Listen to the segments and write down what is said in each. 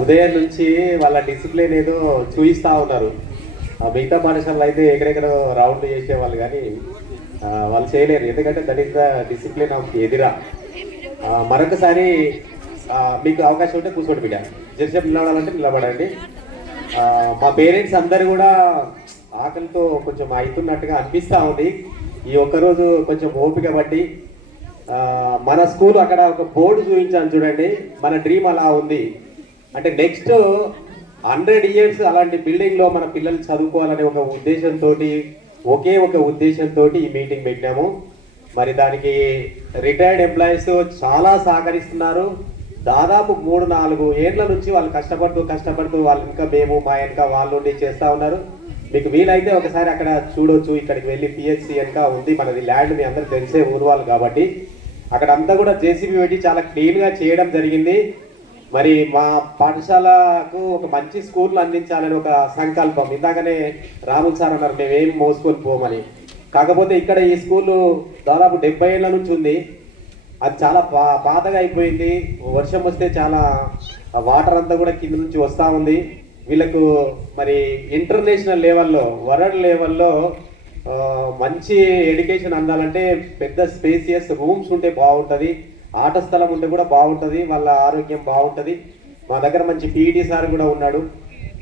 ఉదయం నుంచి వాళ్ళ డిసిప్లిన్ ఏదో చూపిస్తూ ఉన్నారు. మిగతా పాఠశాలలు అయితే ఎక్కడెక్కడ రౌండ్ చేసేవాళ్ళు కానీ వాళ్ళు చేయలేరు, ఎందుకంటే that is the discipline of ఎదిరా. మరొకసారి మీకు అవకాశం ఉంటే కూర్చోండి బిడ్డ, జెర్సేపు నిలబడాలంటే నిలబడండి. మా పేరెంట్స్ అందరు కూడా ఆకలితో కొంచెం అవుతున్నట్టుగా అనిపిస్తూ ఉంది. ఈ ఒక్కరోజు కొంచెం ఓపిక బట్టి మన స్కూల్ అక్కడ ఒక బోర్డు చూపించాను చూడండి, మన డ్రీమ్ అలా ఉంది. అంటే నెక్స్ట్ 100 years అలాంటి బిల్డింగ్లో మన పిల్లలు చదువుకోవాలనే ఒక ఉద్దేశంతో, ఒకే ఒక ఉద్దేశంతో ఈ మీటింగ్ పెట్టాము. మరి దానికి రిటైర్డ్ ఎంప్లాయీస్ చాలా సహకరిస్తున్నారు. దాదాపు 3-4 ఏళ్ల నుంచి వాళ్ళు కష్టపడుతూ వాళ్ళు ఇంకా మేము మా వెనక వాళ్ళు ఉండి చేస్తూ ఉన్నారు. మీకు వీలైతే ఒకసారి అక్కడ చూడొచ్చు. ఇక్కడికి వెళ్ళి పిహెచ్సి వెనక ఉంది మనది ల్యాండ్, మీ అందరికి తెలిసే ఊరు వాళ్ళు కాబట్టి అక్కడ అంతా కూడా జేసీబీ పెట్టి చాలా క్లీన్గా చేయడం జరిగింది. మరి మా పాఠశాలకు ఒక మంచి స్కూల్ అందించాలని ఒక సంకల్పం. ఇందాకనే రాముల్ సార్ అన్నారు మేమేం మోసుకొని పోమని. కాకపోతే ఇక్కడ ఈ స్కూలు దాదాపు 70 ఏళ్ళ నుంచి ఉంది. అది చాలా పాతగా అయిపోయింది. వర్షం వస్తే చాలా వాటర్ అంతా కూడా కింద నుంచి వస్తూ ఉంది. వీళ్ళకు మరి ఇంటర్నేషనల్ లెవెల్లో, వరల్డ్ లెవెల్లో మంచి ఎడ్యుకేషన్ అందాలంటే పెద్ద స్పేసియస్ రూమ్స్ ఉంటే బాగుంటుంది, ఆట స్థలం ఉంటే కూడా బాగుంటుంది, వాళ్ళ ఆరోగ్యం బాగుంటుంది. మా దగ్గర మంచి పీఈటీ సార్ కూడా ఉన్నాడు.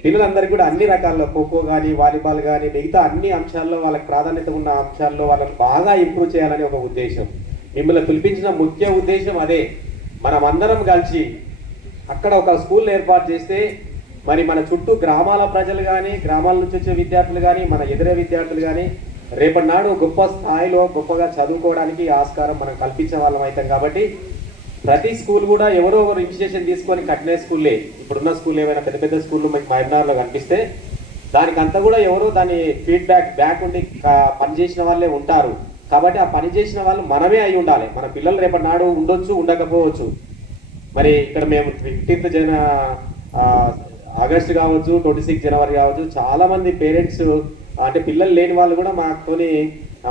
పిల్లలందరికీ కూడా అన్ని రకాల్లో ఖోఖో కానీ, వాలీబాల్ కానీ, మిగతా అన్ని అంశాల్లో వాళ్ళకి ప్రాధాన్యత ఉన్న అంశాల్లో వాళ్ళని బాగా ఇంప్రూవ్ చేయాలని ఒక ఉద్దేశం. మిమ్మల్ని పిలిపించిన ముఖ్య ఉద్దేశం అదే. మనం అందరం కలిసి అక్కడ ఒక స్కూల్ ఏర్పాటు చేస్తే మరి మన చుట్టూ గ్రామాల ప్రజలు కానీ, గ్రామాల నుంచి వచ్చే విద్యార్థులు కానీ, మన ఎదురే విద్యార్థులు కానీ రేపటి నాడు గొప్ప స్థాయిలో గొప్పగా చదువుకోవడానికి ఆస్కారం మనం కల్పించే వాళ్ళం అవుతాం. కాబట్టి ప్రతి స్కూల్ కూడా ఎవరో ఒకరు ఇనిషియేషన్ తీసుకొని కట్టిన స్కూల్లే. ఇప్పుడున్న స్కూల్ ఏమైనా పెద్ద పెద్ద స్కూళ్ళు మీకు మహబూబ్నగర్లో కనిపిస్తే దానికంతా కూడా ఎవరో దాని బ్యాక్ ఉండి పనిచేసిన వాళ్ళే ఉంటారు. కాబట్టి ఆ పని చేసిన వాళ్ళు మనమే అయి ఉండాలి. మన పిల్లలు రేపటి నాడు ఉండొచ్చు, ఉండకపోవచ్చు. మరి ఇక్కడ మేము 15th ఆగస్టు కావచ్చు, 26 జనవరి కావచ్చు, చాలామంది పేరెంట్స్ అంటే పిల్లలు లేని వాళ్ళు కూడా మాతోని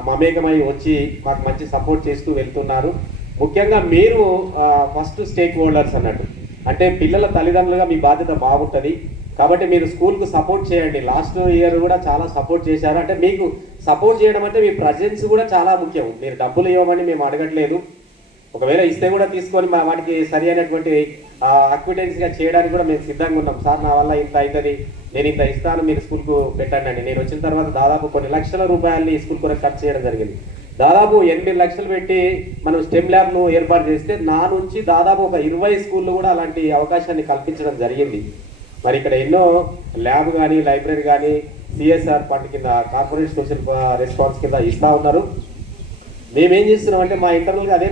మమేకమై వచ్చి మాకు మంచి సపోర్ట్ చేస్తూ వెళ్తున్నారు. ముఖ్యంగా మీరు ఫస్ట్ స్టేక్ హోల్డర్స్ అన్నట్టు, అంటే పిల్లల తల్లిదండ్రులుగా మీ బాధ్యత బాగుంటుంది. కాబట్టి మీరు స్కూల్కు సపోర్ట్ చేయండి. లాస్ట్ ఇయర్ కూడా చాలా సపోర్ట్ చేశారు. అంటే మీకు సపోర్ట్ చేయడం అంటే మీ ప్రజెన్స్ కూడా చాలా ముఖ్యం. మీరు డబ్బులు ఇవ్వమని మేము అడగట్లేదు, ఒకవేళ ఇస్తే కూడా తీసుకొని వాటికి సరి అయినటువంటి అక్విటెన్స్గా చేయడానికి కూడా మేము సిద్ధంగా ఉన్నాం. సార్ నా వల్ల ఇంత అవుతుంది, నేను ఇంత ఇస్తాను, మీరు స్కూల్కు పెట్టండి అండి. నేను వచ్చిన తర్వాత దాదాపు కొన్ని లక్షల రూపాయలని ఈ స్కూల్ కొరకు ఖర్చు చేయడం జరిగింది. దాదాపు 8 లక్షలు పెట్టి మనం స్టెమ్ ల్యాబ్ను ఏర్పాటు చేస్తే నా నుంచి దాదాపు ఒక 20 స్కూళ్ళు కూడా అలాంటి అవకాశాన్ని కల్పించడం జరిగింది. మరి ఇక్కడ ఎన్నో ల్యాబ్ కానీ, లైబ్రరీ కానీ సిఎస్ఆర్ ఫండ్ కింద, కార్పొరేట్ సోషల్ రెస్పాన్స్ కింద ఇస్తూ ఉన్నారు. మేమేం చేస్తున్నాం అంటే మా ఇంటర్నల్గా అదే